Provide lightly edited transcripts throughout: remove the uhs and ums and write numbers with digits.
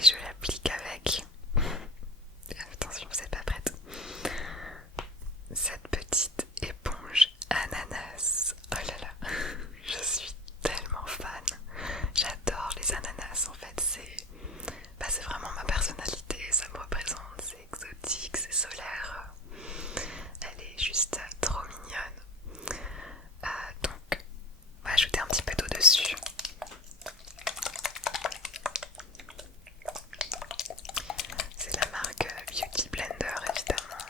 et je l'applique avec, attention vous n'êtes pas prête, cette petite éponge ananas. Oh là là, je suis tellement fan, j'adore les ananas en fait, c'est vraiment ma personnalité, ça me représente, c'est exotique, c'est solaire, elle est juste trop mignonne. Donc on va ajouter un petit peu d'eau dessus. C'est la marque Beauty Blender évidemment.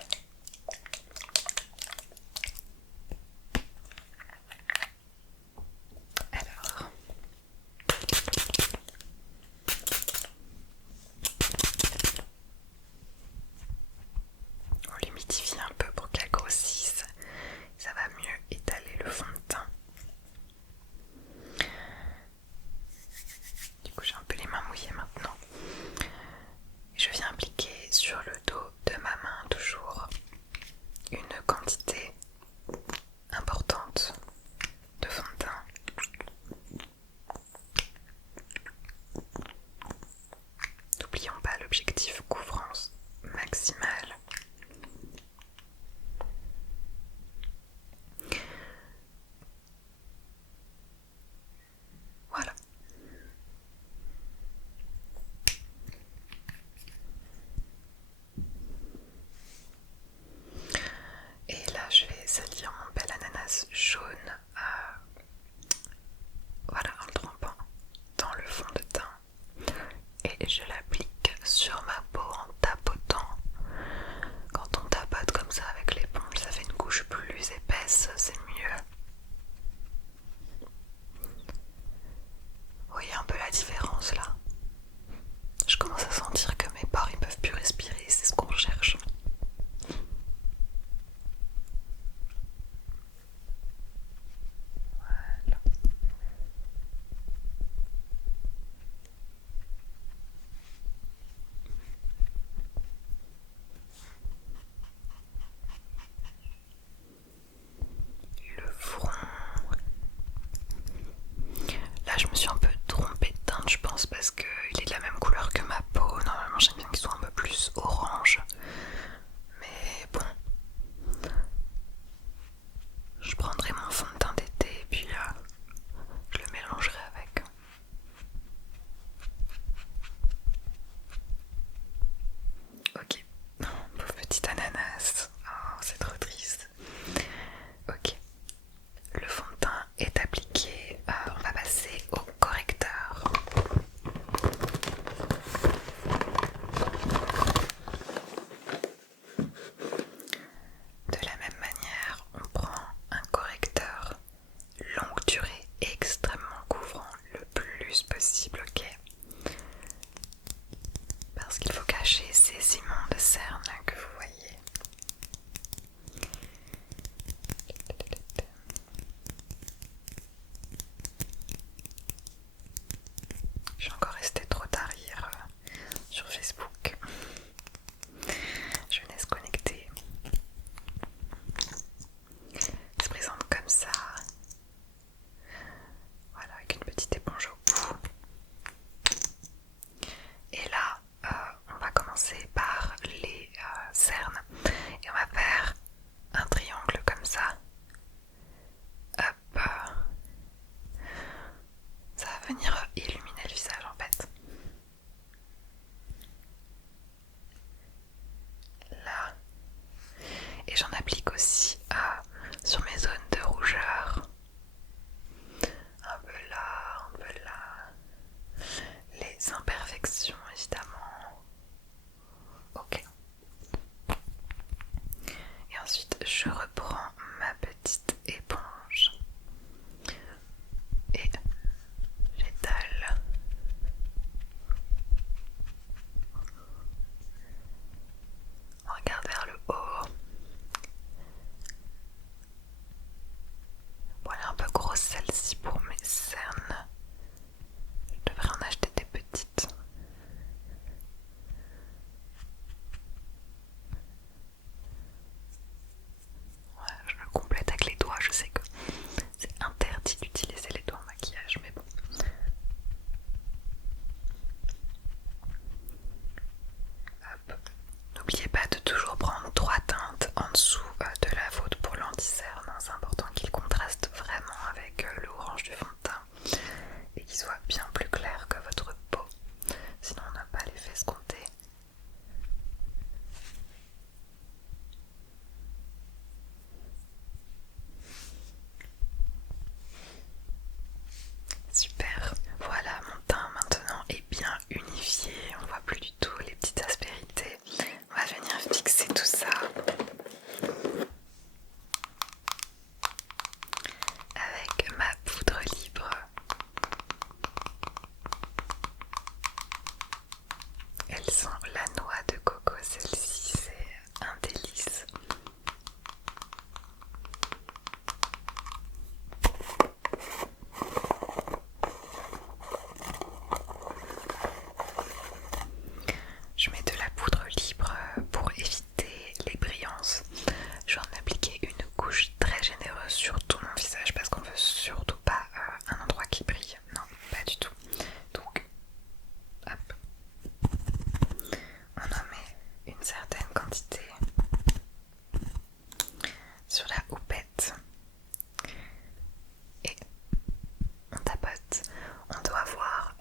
Alors, on l'humidifie un peu pour qu'elle grossisse, ça va mieux étaler le fond de teint. Du coup j'ai un peu les mains mouillées maintenant. Je viens appliquer sur le dos de ma main toujours une quantité importante de fond de teint. N'oublions pas l'objectif couvrance maximale. Voilà. Et là je vais salir mon bel ananas jaune voilà, en le trempant dans le fond de teint. Et je l'applique sur ma peau en tapotant. Quand on tapote comme ça avec l'éponge, ça fait une couche plus épaisse, c'est mieux. Vous voyez un peu la différence là? Je commence à sentir que mes pores ils peuvent plus respirer, c'est ce qu'on recherche. Voilà. Le front. Là je me suis un peu trompée de teinte je pense parce qu'il est de la même couleur que ma peau. Normalement j'aime bien qu'il soit un peu plus orange. Mais bon. Je prendrai mon fond de teint d'été et puis je le mélangerai avec. Ok. Pauvre petit ananas. Oh, c'est trop triste. Ok. Le fond de teint est appliqué. On va passer au correcteur. De la même manière, on prend un correcteur longue durée extrêmement couvrant le plus possible, ok? Parce qu'il faut cacher ces immondes cernes que vous voyez. Je suis encore restée trop tard hier sur Facebook. Je venais se connecter. Il se présente comme ça. Voilà, avec une petite éponge au bout. Et là, on va commencer par les cernes. Et on va faire un triangle comme ça. Hop. Ça va venir illuminer le visage en fait. Là. Et j'en applique aussi sur mes zones de rougeur. Un peu là, un peu là. Les imperfections évidemment. Ok. Et ensuite je reprends ma petite éponge. Et j'étale. On regarde vers le haut. Elle sent la noix de coco, celle-ci, c'est un délice. Je mets de la poudre libre pour éviter les brillances. Je vais en appliquer une couche très généreuse sur tout mon visage parce qu'on veut surtout pas un endroit qui brille. Non, pas du tout. Donc, hop. On en met une certaine quantité sur la houppette. Et on tapote. On doit voir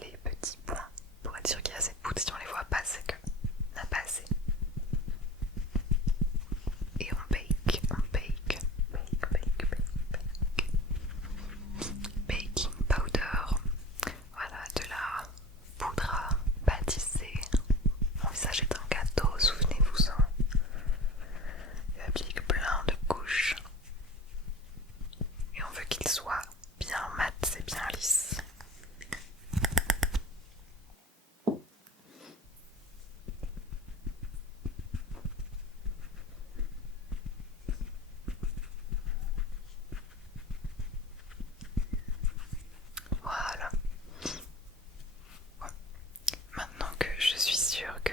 les petits points pour être sûr qu'il y a assez de poudre. Si on les voit pas, c'est que on n'a pas assez. Et on bake, bake. Baking powder. Voilà, de la poudre à pâtisser. Mon visage est un gâteau, souvenez-vous-en. J'applique plein de couches. Et on veut qu'il soit bien mat et bien lisse. Voilà. Bon. Maintenant que je suis sûre que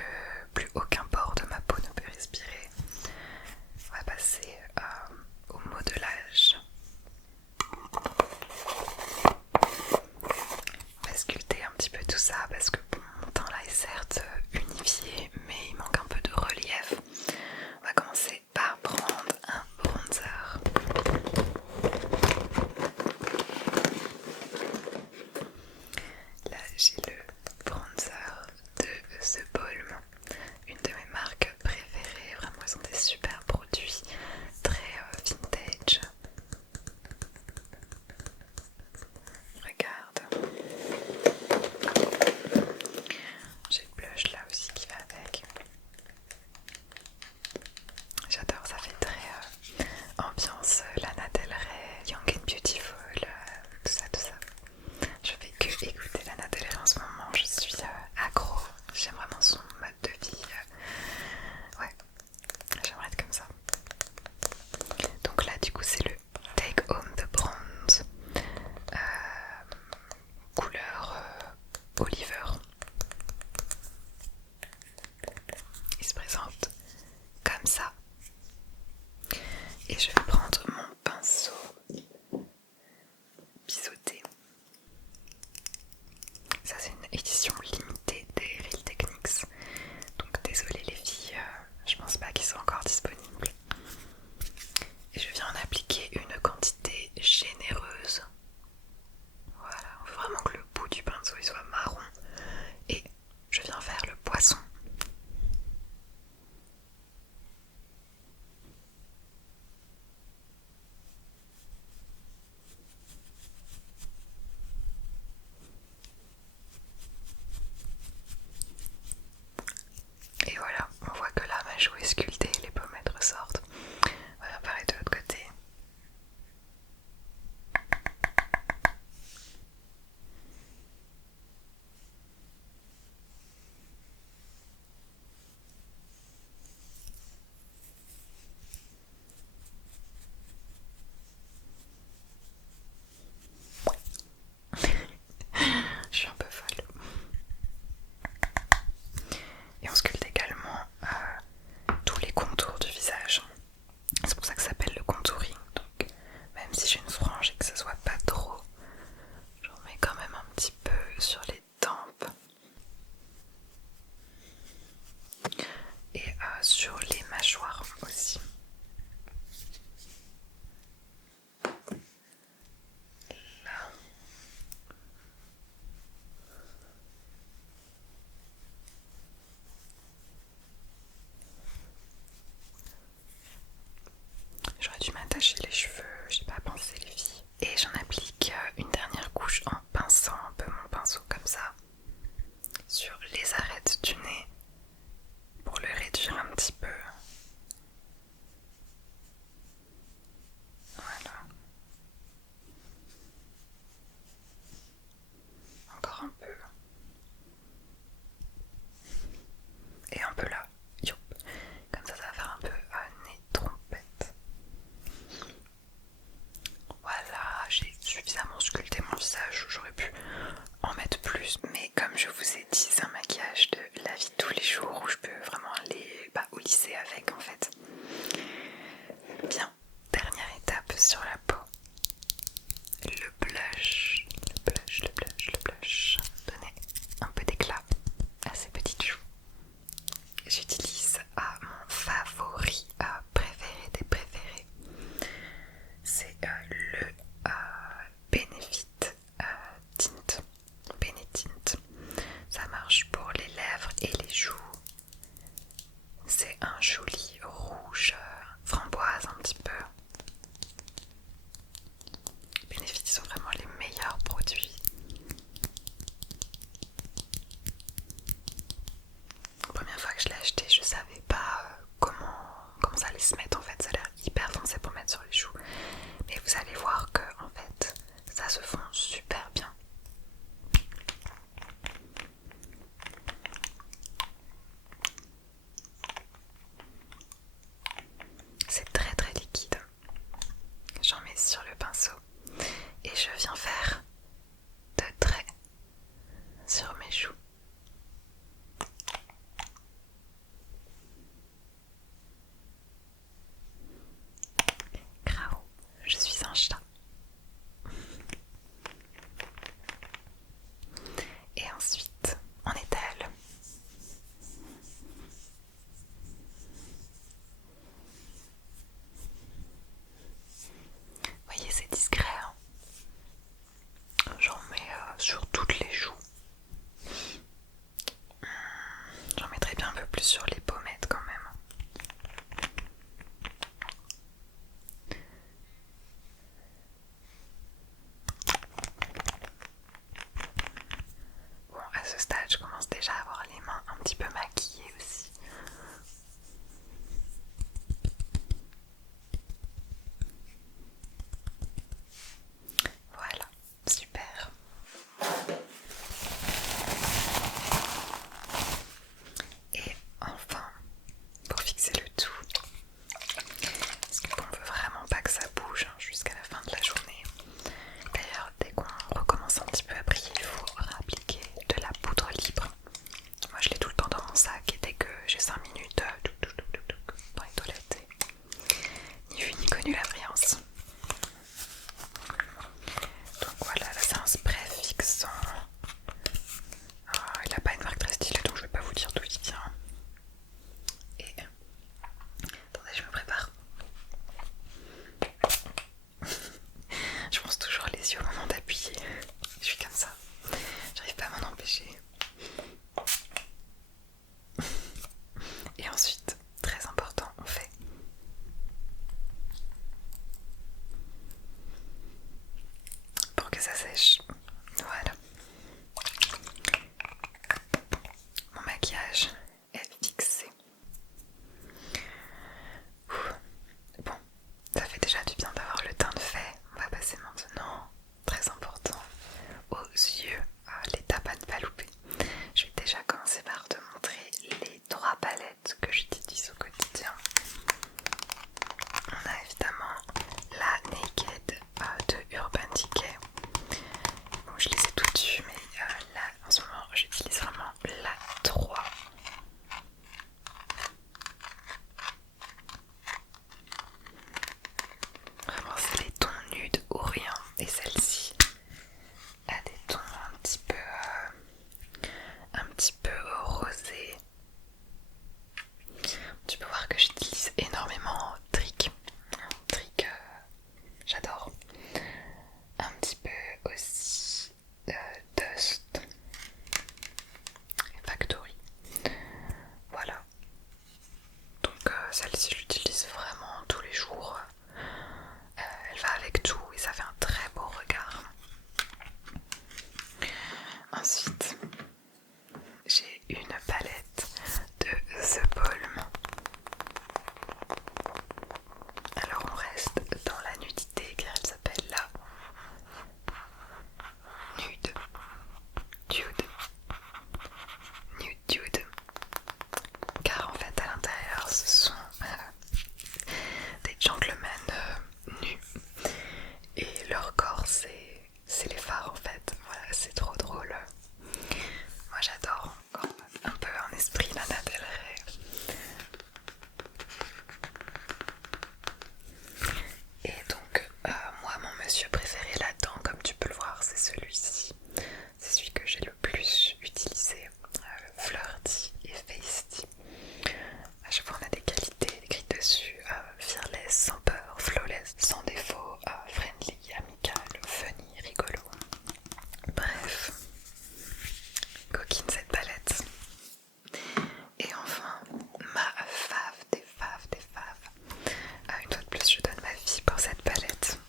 plus aucun pore de ma peau ne peut respirer, on va passer au modelage. On va sculpter un petit peu tout ça parce que bon, mon teint là est certes unifié, mais il manque un peu de relief. On va commencer par prendre un bronzer. Là j'ai le bronzer de The Balm, une de mes marques préférées. Vraiment, ils ont des super produits, très vintage. Regarde, j'ai le blush là aussi qui va avec. Ensuite, j'ai une palette de The Balm. Alors on reste dans la nudité car elle s'appelle la Nude Dude. Nude Dude. Car en fait à l'intérieur ce sont des gentlemen nus. Et leur corps c'est les phares en fait. Voilà, c'est trop drôle. Moi j'adore encore un peu en esprit Lana Del Rey. Et donc moi mon monsieur préféré là-dedans, comme tu peux le voir, c'est celui-ci. C'est celui que j'ai le plus utilisé. Flirty et Feisty. À chaque fois on a des qualités écrites dessus. Fearless, sans peur, flawless, sans défaut, friendly, amical, funny, rigolo. Bref, coquine cette palette. Et enfin, ma fave des faves des faves. Une fois de plus, je donne ma vie pour cette palette.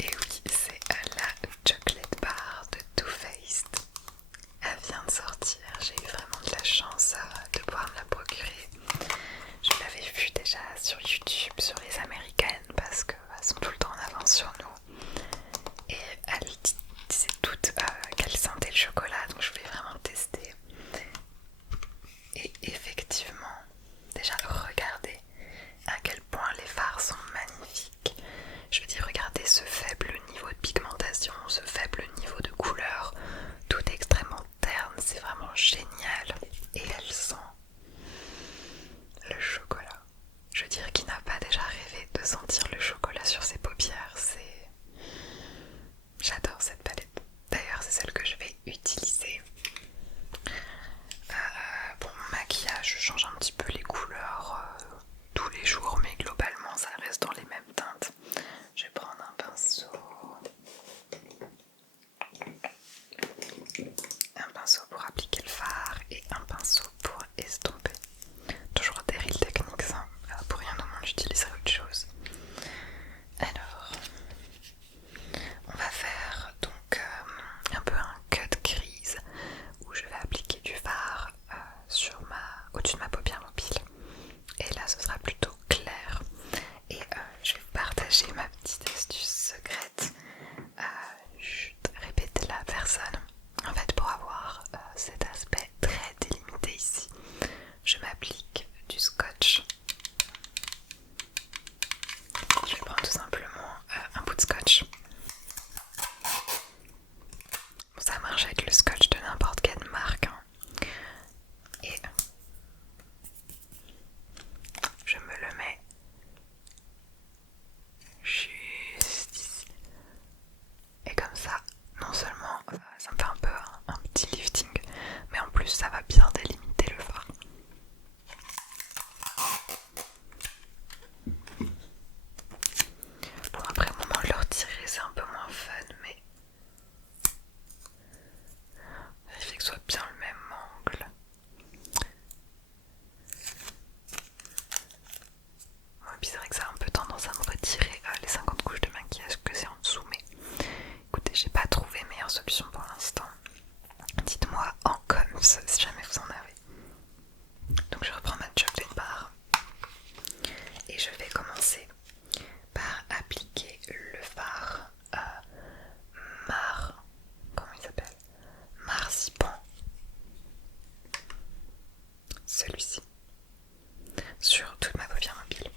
Et oui, c'est la Chocolate Bar de Too Faced. Elle vient de sortir, j'ai eu vraiment de la chance de pouvoir me la procurer. Je l'avais vue déjà sur YouTube, sur les américaines, parce qu'elles sont tout le temps en avance sur nous. Et elles disaient toutes qu'elles sentaient le chocolat, donc je voulais vraiment tester. Et effectivement, déjà regardez à quel point les fards sont magnifiques. Je veux dire, regardez ce faible niveau de pigmentation, ce faible niveau de couleur, tout extrêmement terne, c'est vraiment génial. Et elle sent le chocolat. Je veux dire, qui n'a pas déjà rêvé de sentir le chocolat sur ses paupières, c'est... J'adore cette palette. D'ailleurs, c'est celle que je vais utiliser. Pour mon maquillage, je change un petit peu les couleurs tous les jours, mais globalement, ça reste dans les mêmes teintes. Je vais prendre un pinceau. Un pinceau pour appliquer le fard et un pinceau pour estomper. Toujours des Real Techniques, hein. Pour rien au monde j'utiliserai autre chose. Alors, on va faire donc un peu un cut crease où je vais appliquer du fard au-dessus de ma paupière mobile. Et là ce sera plutôt clair. Et je vais partager ma petite astuce secrète. Chut, répétez la personne. En fait, pour avoir cet aspect très délimité ici, je m'applique du scotch. Je vais prendre tout simplement un bout de scotch. Ça marche avec le scotch de n'importe quelle marque, hein. Et je me le mets juste ici. Et comme ça, non seulement ça me fait un peu un petit lifting, mais en plus ça va bien délimiter le fard. Bon, après au moment de le retirer c'est un peu moins fun, mais vérifiez que ce soit bien le même angle. Ouais, puis c'est vrai que ça a un peu tendance à me retirer les 50 couches de maquillage que c'est en dessous, mais écoutez, j'ai pas trouvé meilleure solution pour l'instant. Dites-moi en comments si jamais vous en avez. Donc je reprends ma chocolate bar et je vais commencer par appliquer le fard comment il s'appelle, marzipan, celui-ci, sur toute ma paupière mobile.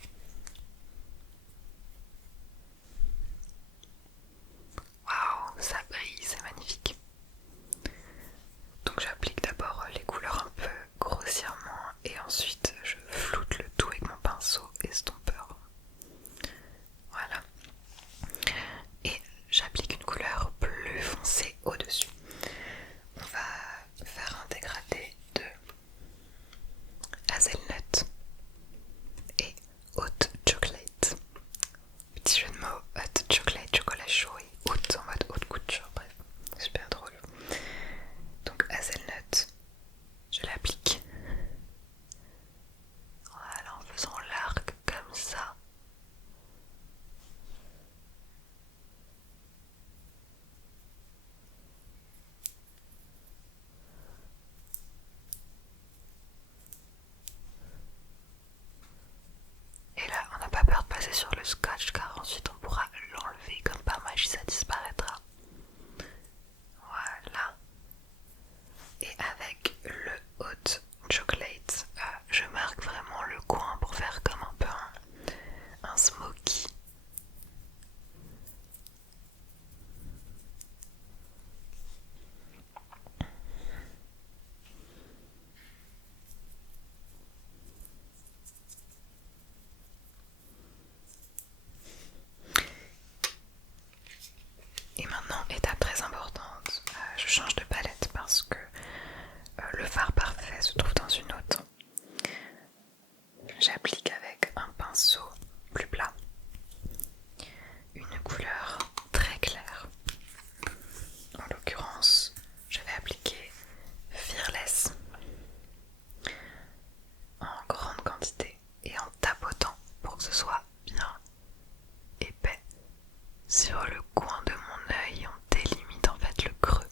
Waouh, ça brille, c'est magnifique. Donc j'applique d'abord les couleurs un peu grossièrement et ensuite je floute le tout avec mon pinceau estompeur. Voilà. Et j'applique une couleur plus foncée au-dessus. On va faire un dégradé de change de palette parce que le fard parfait se trouve dans une autre. J'applique avec un pinceau plus plat une couleur très claire. En l'occurrence, je vais appliquer Fearless en grande quantité et en tapotant pour que ce soit bien épais sur le coin de mon œil. On délimite en fait le creux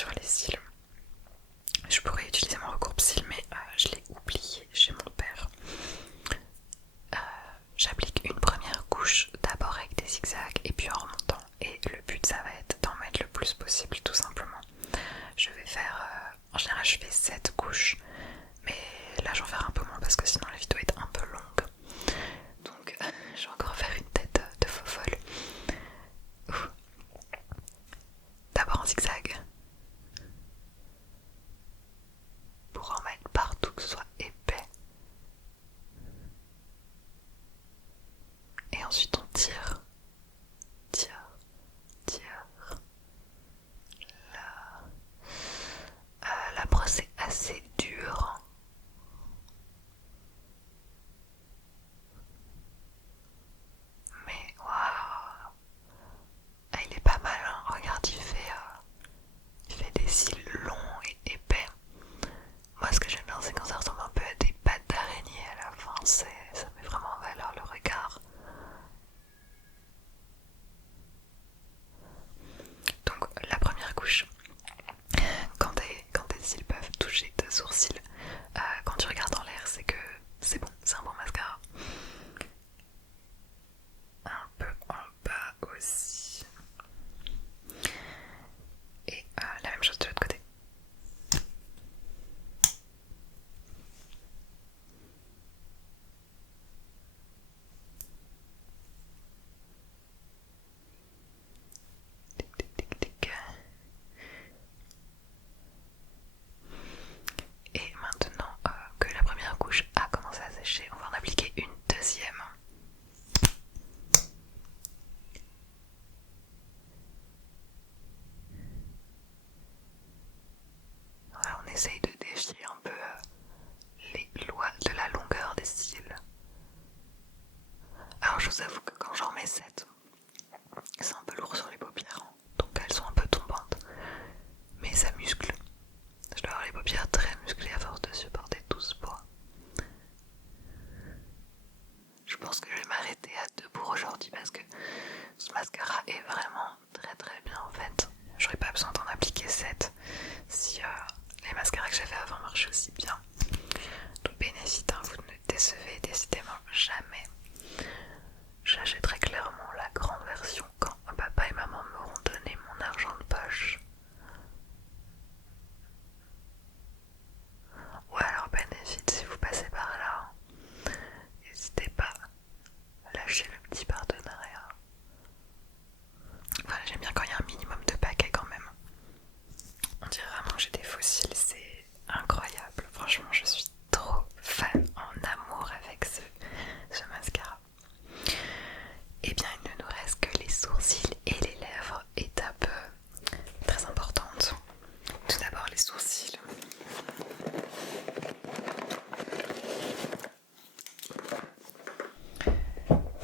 sur les cils. Je pourrais utiliser mon recourbe-cils, mais je l'ai oublié chez mon père. J'applique une première couche d'abord avec des zigzags et puis en remontant. Et le but, ça va être d'en mettre le plus possible, tout simplement. Je vais faire, en général, je fais 7 couches, mais là, j'en ferai un peu moins parce que sinon la vidéo est un peu longue. Donc, je vais encore faire une tête de fofolle. D'abord en zigzag pour en mettre partout, que ce soit épais. Et ensuite on tire, tire, tire. Là, la brosse est assez dure. Mais waouh, il est pas mal, hein. Regarde, il fait des cils longs et épais. Moi, ce que j'aime bien, c'est quand ça ressemble un peu à des pattes d'araignée à la fin. Ça met vraiment en valeur le regard. Donc, la première couche, quand tes cils peuvent toucher tes sourcils, quand tu regardes en l'air, c'est que c'est bon, c'est un bon mascara. Un peu en bas aussi. Et la même chose de l'autre côté. Tic, tic, tic, tic. Et maintenant que la première couche a commencé à sécher, on va en appliquer une deuxième. Voilà, on essaye de défier un peu les lois de la longueur des cils. Alors je vous avoue que quand j'en mets 7, c'est un peu lourd sur les paupières, hein. Donc elles sont un peu tombantes, mais ça muscle. Je dois avoir les paupières très musclées à force de supporter tout ce poids. Je pense que je vais m'arrêter à 2 pour aujourd'hui parce que ce mascara est vraiment très très bien en fait. J'aurais pas besoin d'en appliquer 7 si les mascaras que j'avais avant marchaient aussi bien. Donc Benefit, hein, vous ne décevez décidément jamais. J'achèterai clairement la grande version quand papa et maman m'auront donné mon argent de poche. Ou alors Benefit, si vous passez par là, n'hésitez pas à lâcher le petit partenariat. Voilà, j'aime bien quand il y a un minimum de paquets quand même. On dirait vraiment que j'ai des fossiles, c'est incroyable. Franchement, je suis trop fan, en amour avec ce mascara. Et bien, il ne nous reste que les sourcils et les lèvres, étape très importante. Tout d'abord, les sourcils.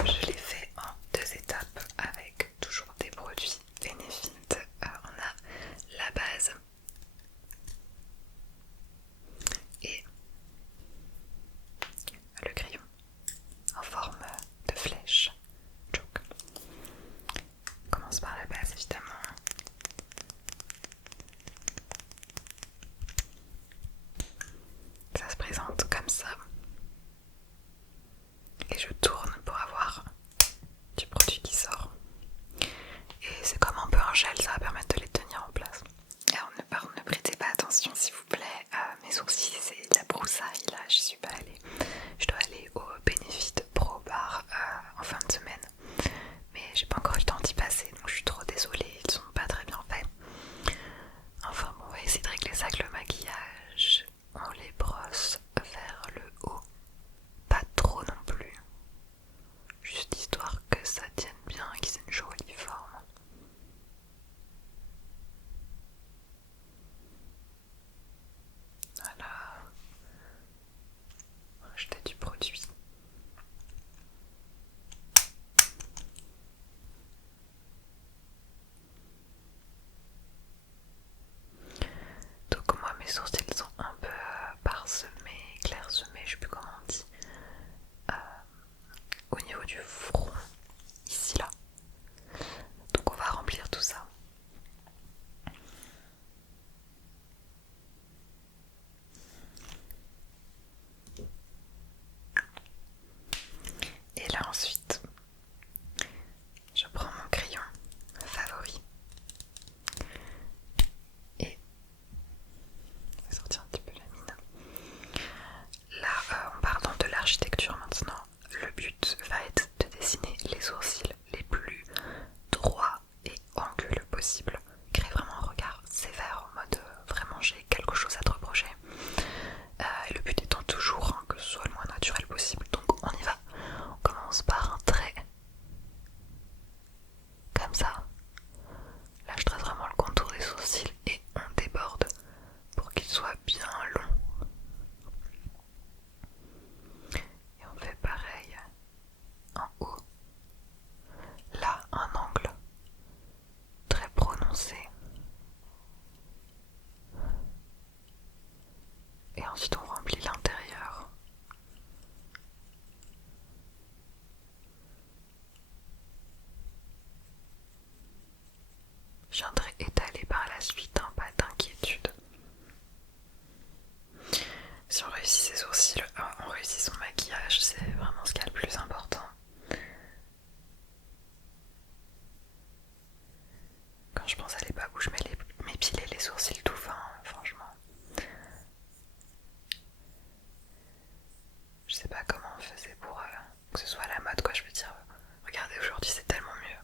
Je l'ai fait en 2 étapes avec toujours des produits Benefit. On a la base et le crayon en forme de flèche. Choke. On commence par la base évidemment. Ça se présente comme ça. Et je tourne pour avoir du produit qui sort. Et c'est comme un peu un gel, ça va permettre de les tenir en place. Alors par contre, ne prêtez pas attention s'il vous plaît à mes sourcils, c'est la broussaille là, j'y suis pas allée. Je dois aller au Benefit Pro Bar en fin de semaine. Mais j'ai pas encore eu le temps d'y passer, donc je suis trop désolée, ils sont pas très bien faits. Enfin bon, on va essayer de régler ça avec le maquillage. On les brosse vers le haut. Pas trop non plus. Juste histoire que ça tienne bien et qu'ils aient une jolie forme. Voilà. sais pas comment on faisait pour que ce soit à la mode quoi, je veux dire. Regardez aujourd'hui c'est tellement mieux.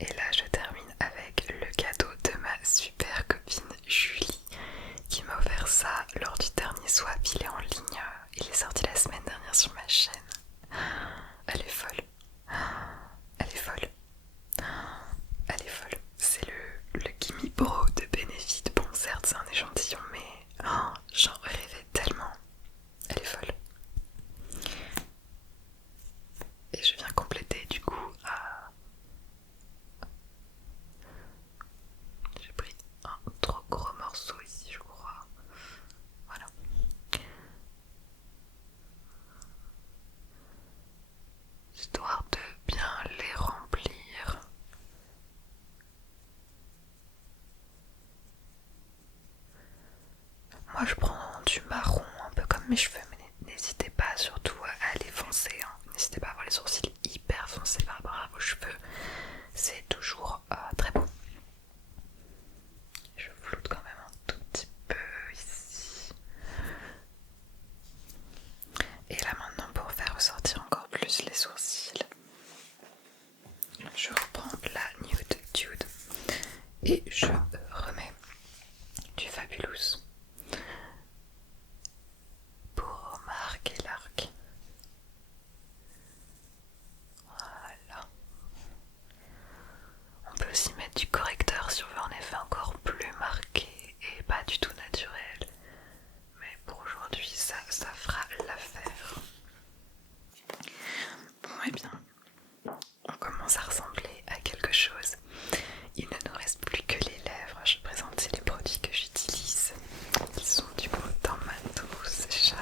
Et là je termine avec le cadeau de ma super copine Julie qui m'a offert ça lors du dernier swap. Il est en ligne, il est sorti la semaine dernière sur ma chaîne. Elle est folle. Elle est folle. Elle est folle. C'est le Gimme Bro de Benefit. Bon certes c'est un échantillon mais j'en rêvais tellement. Elle est folle. Et je viens compléter du coup j'ai pris un trop gros morceau ici je crois. Voilà. Histoire de bien les remplir. Moi je prends du marron un peu comme mes cheveux mais n'hésitez pas surtout à les foncer. N'hésitez pas à avoir les sourcils hyper foncés par rapport à vos cheveux. C'est toujours très beau. Je floute quand même un tout petit peu ici. Et là maintenant pour faire ressortir encore plus les sourcils, je reprends la Nude Dude et je remets du Fabulous pour marquer l'arc. Voilà. On peut aussi mettre du correcteur si on veut un effet encore plus marqué et pas du tout naturel. Mais pour aujourd'hui, ça fera l'affaire. Bon, et bien, on commence à ressembler à quelque chose. Il ne nous reste plus que les lèvres. Je vais présenter les produits que j'utilise. Ils sont du coup dans ma trousse chat.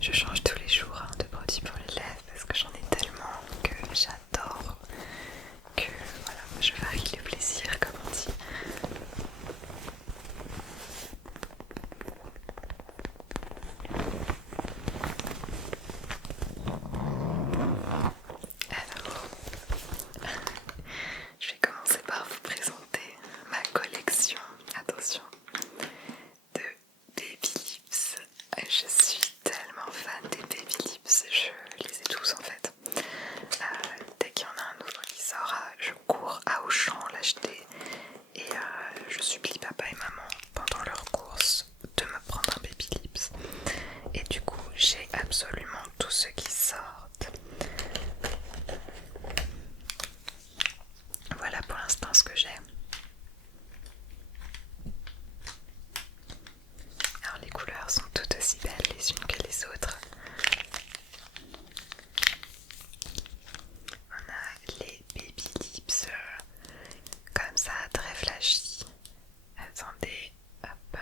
Je change tous les jours de produits pour les lèvres parce que j'en ai tellement que j'adore que voilà, je varie le plaisir comme on dit. Alors, je vais commencer par vous présenter ma collection, attention, de Baby Lips. Je suis tellement fan des Baby Lips, je les ai tous en fait. Dès qu'il y en a un nouveau qui sort, je cours à Auchan l'acheter et je supplie papa et maman pendant leurs courses de me prendre un Baby Lips. Et du coup, j'ai absolument tous ceux qui sortent. Voilà pour l'instant ce que j'ai. Alors les couleurs sont toutes aussi belles les unes que les autres. On a les Baby Lips comme ça, très flashy. Attendez, hop.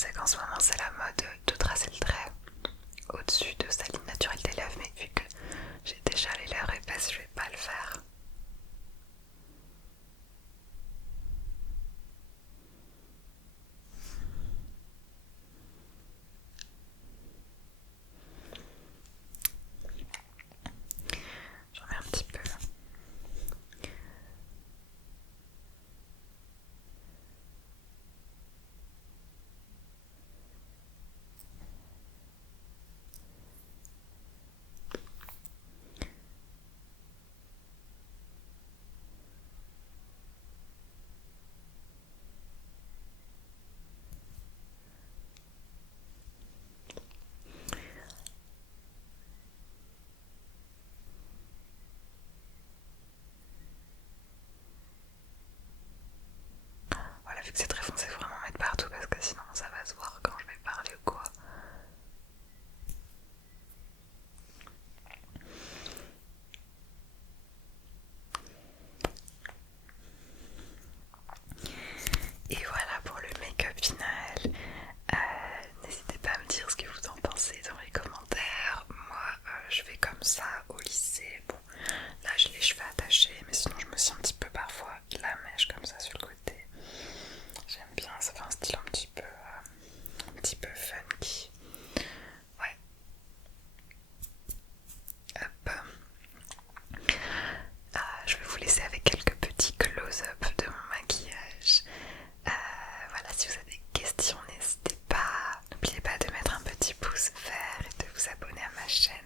sais qu'en ce moment c'est la mode de tracer le trait au-dessus de sa ligne naturelle des lèvres, mais vu que j'ai déjà les lèvres épaisses, je vais pas le faire. J'en mets un petit peu. Voilà, vu que c'est très foncé, faut vraiment mettre partout parce que sinon ça va se voir quand je vais parler ou quoi. Et voilà pour le make-up final. N'hésitez pas à me dire ce que vous en pensez dans les commentaires. Moi, je vais comme ça au lycée. Bon, là j'ai les cheveux attachés, mais sinon je me sens un petit peu parfois la mèche comme ça sur le côté. J'aime bien, ça fait un style un petit peu funky. Ouais. Hop. Je vais vous laisser avec quelques petits close-up de mon maquillage. Voilà, si vous avez des questions, n'hésitez pas. N'oubliez pas de mettre un petit pouce vert et de vous abonner à ma chaîne